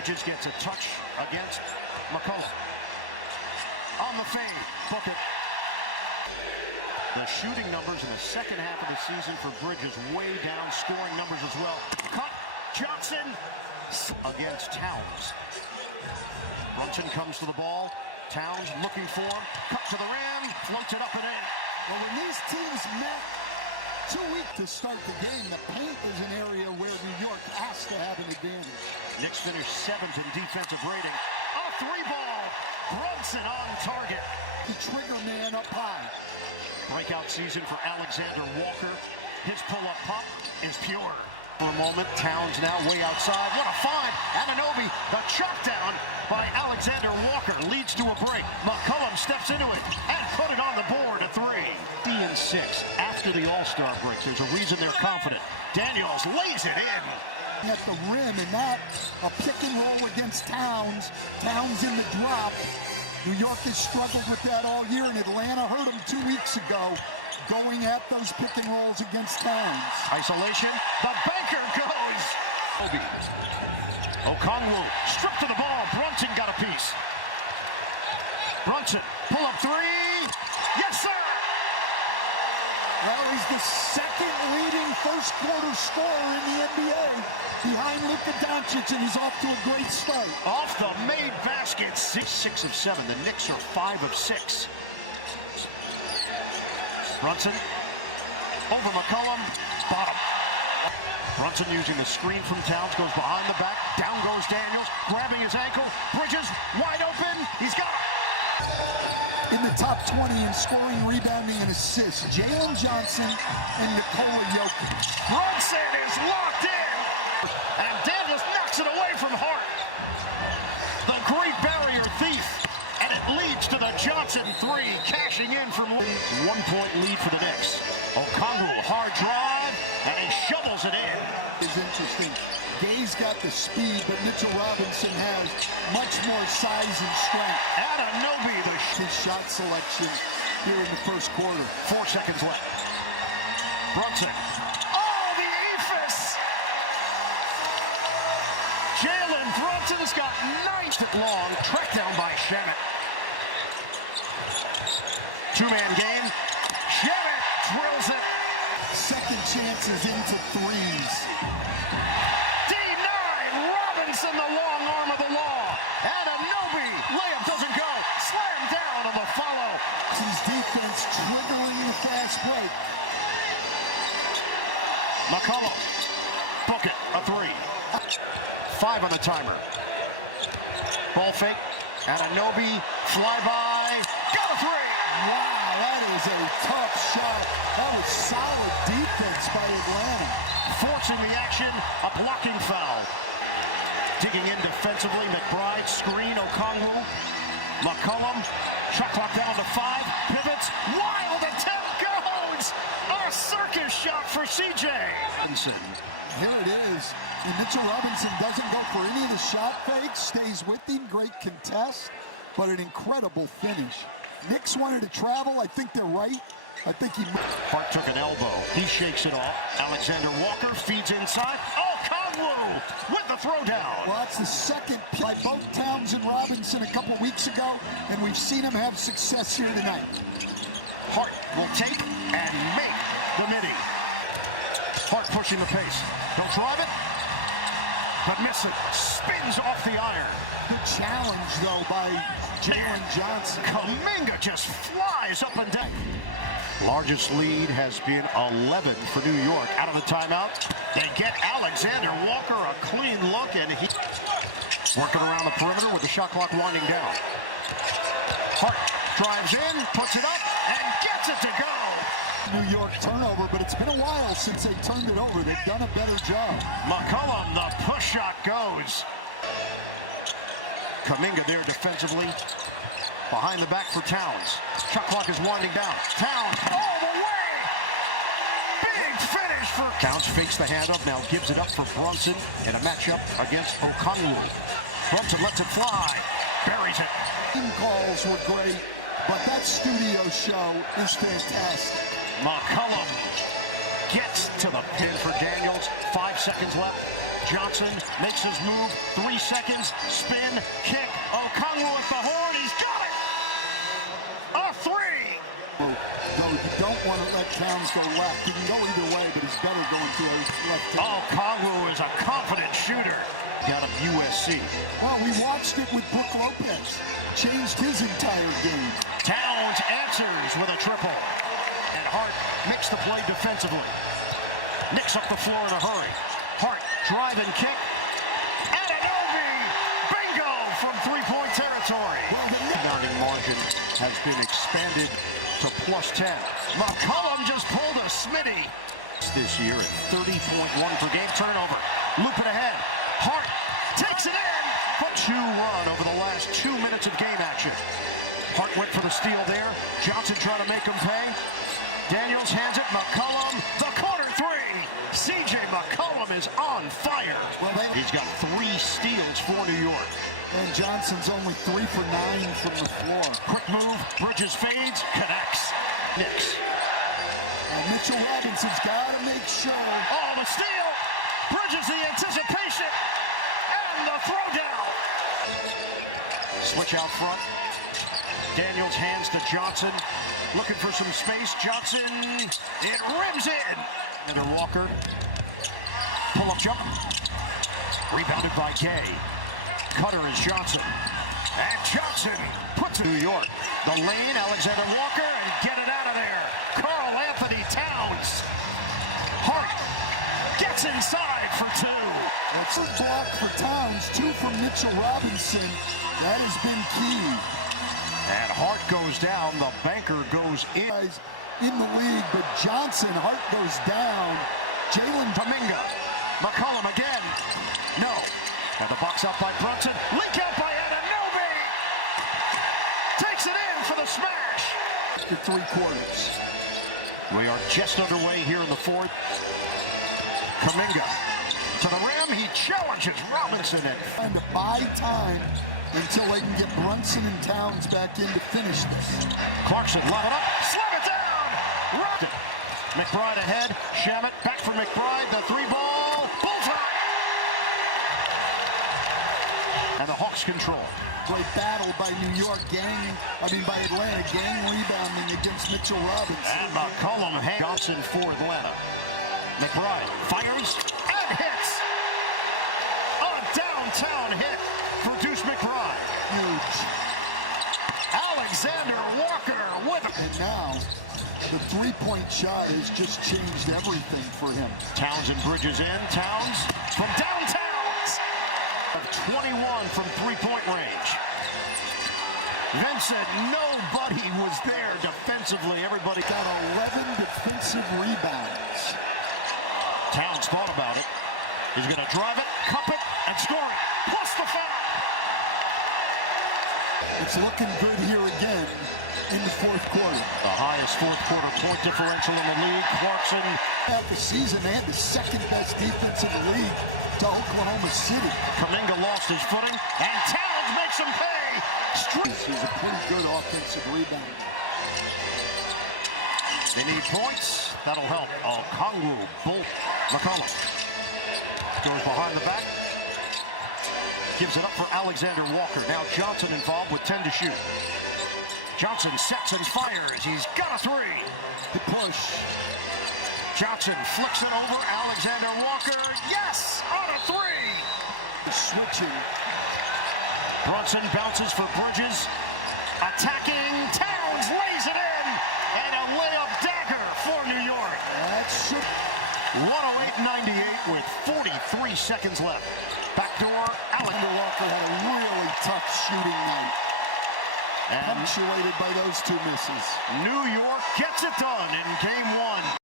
Bridges gets a touch against McCullough. On the fade, book it. The shooting numbers in the second half of the season for Bridges way down, scoring numbers as well. Cut, Johnson against Towns. Brunson comes to the ball. Towns looking for him. Cut to the rim, floats it up and in. Well, when these teams met 2 weeks to start the game, the paint is an area where New York has to have an advantage. Knicks finished 7th in defensive rating. A three ball. Brunson on target. The trigger man up high. Breakout season for Alexander Walker. His pull-up pop is pure. For a moment, Towns now way outside. What a find! Anunoby, the chop down by Alexander Walker leads to a break. McCollum steps into it and put it on the board, a three. And 6 after the All-Star break. There's a reason they're confident. Daniels lays it in. At the rim, and that a pick and roll against Towns. Towns in the drop. New York has struggled with that all year, and Atlanta hurt them 2 weeks ago, going at those pick and rolls against Towns. Isolation, the banker goes. Okongwu stripped to the ball. Brunson got a piece. Brunson, pull up three. Yes, sir. Well, he's the second leading first quarter scorer in the NBA behind Luka Doncic, and he's off to a great start. Off the made basket, 6 of 7. The Knicks are 5 of 6. Brunson over McCollum, bottom. Brunson using the screen from Towns, goes behind the back, down goes Daniels, grabbing his ankle. Bridges wide open, he's got it. In the top 20 in scoring, rebounding, and assists, Jalen Johnson and Nikola Jokic. Brunson is locked in, and Daniels knocks it away from Hart. The Great Barrier Thief, and it leads to the Johnson three, cashing in from 1-point lead for the Knicks. Okongwu, hard drive, and he shovels it in. It's interesting. Gay's got the speed, but Mitchell Robinson has much more size and strength. Anunoby, his shot selection here in the first quarter. 4 seconds left. Brunson. Oh, the ephus! Jalen Brunson's got 9 long, tracked down by Shamit. Two-man game. Shamit drills it. Second chances into threes. Robinson, the long arm of the law. Anunoby, layup doesn't go. Slam down on the follow. His defense triggering the fast break. McCollum, book it, a three. 5 on the timer. Ball fake. Anunoby, flyby, got a three. Wow, that is a tough shot. That was solid defense by Atlanta. Forcing the action, a blocking foul. Digging in defensively, McBride, screen, Okongwu. McCollum, shot clock down to 5, pivots, wild attempt, goes! A circus shot for CJ. Here it is, and Mitchell Robinson doesn't go for any of the shot fakes, stays with him, great contest, but an incredible finish. Knicks wanted to travel, I think they're right. I think Hart took an elbow, he shakes it off. Alexander Walker feeds inside. Okongwu with the throwdown. Well, that's the second by both Towns and Robinson a couple weeks ago, and we've seen him have success here tonight. Hart will take and make the midi. Hart pushing the pace. He'll drive it, but miss it. Spins off the iron. Good challenge, though, by Jalen Johnson. Kuminga just flies up and down. Largest lead has been 11 for New York. Out of the timeout, they get Alexander Walker a clean look, and he's working around the perimeter with the shot clock winding down. Hart drives in, puts it up, and gets it to go. New York turnover, but it's been a while since they turned it over. They've done a better job. McCollum, the push shot goes. Kuminga there defensively. Behind the back for Towns. Shot clock is winding down. Towns all the way. Big finish for Towns. Fakes the handoff, now gives it up for Brunson in a matchup against Okongwu. Brunson lets it fly. Buries it. Team calls were great, but that studio show is fantastic. McCollum gets to the pin for Daniels. 5 seconds left. Johnson makes his move. 3 seconds. Spin. Kick. Okongwu at the horn. He's got it. A three. Though you don't want to let Towns go left. He can go either way, but he's better going to a left. Okongwu is a confident shooter. Out of USC. Well, we watched it with Brook Lopez. Changed his entire game. Towns answers with a triple. And Hart makes the play defensively. Knicks up the floor in a hurry. Hart, drive and kick. Anunoby! Bingo from three-point territory. Well, the Rebounding margin has been expanded to +10. McCollum just pulled a smitty this year at 30.1 per game. Turnover. Loop it ahead. Hart takes it in. But 2-run over the last 2 minutes of game action. Hart went for the steal there. Johnson trying to make him pay. Daniels hands it. McCollum, the corner three. C.J. McCollum is on fire. Well, He's got 3 steals for New York. And Johnson's only 3 for 9 from the floor. Quick move. Bridges fades. Connects. Knicks. Mitchell Robinson's got to make sure. Oh, the steal. Bridges the anticipation. And the throwdown. Switch out front. Daniels hands to Johnson. Looking for some space. Johnson. It rims in. Another Walker. Pull-up jump. Rebounded by Gay. Cutter is Johnson. And Johnson puts it in New York. The lane, Alexander Walker, and get it out of there. Karl Anthony Towns. Hart gets inside for 2. That's a block for Towns, 2 from Mitchell Robinson. That has been key. And Hart goes down. The banker goes in. Guys in the league, but Johnson, Hart goes down. Jalen Kuminga. McCollum again. No. And the box out by Brunson. Leak out by Anunoby. Takes it in for the smash. After 3 quarters. We are just underway here in the 4th. Kuminga to the rim. He challenges Robinson. Trying to buy time until they can get Brunson and Towns back in to finish this. Clarkson, lob it up. Slam it down. Rocked it. McBride ahead. Shamet back for McBride. The 3-ball. Bullseye. And the Hawks control. Great battle by by Atlanta, gang rebounding against Mitchell Robinson. And McCollum Johnson for Atlanta. McBride fires and hits. A downtown hit for Deuce McBride. Huge. Alexander Walker with it. And now, the 3-point shot has just changed everything for him. Towns and Bridges in. Towns from downtown. 21 from 3-point range. Vincent, nobody was there defensively. Everybody got 11 defensive rebounds. Towns thought about it. He's going to drive it, cup it, and score it. Plus the foul. It's looking good here again in the 4th quarter. The highest 4th quarter point differential in the league. Clarkson. Half the season, they had the 2nd best defense in the league to Oklahoma City. Kuminga lost his footing, and Towns makes him pay. He's a pretty good offensive rebounder. They need points. That'll help. Okongwu, Bolt, McCollum. Goes behind the back. Gives it up for Alexander Walker. Now Johnson involved with 10 to shoot. Johnson sets and fires. He's got a 3. The push. Johnson flicks it over. Alexander Walker. Yes! On a 3. The switching. Brunson bounces for Bridges. Attacking. Towns lays it in. And a layup dagger for New York. That's 108-98 with 43 seconds left. Backdoor. Alexander Walker had a really tough shooting night. And punctuated by those 2 misses. New York gets it done in game 1.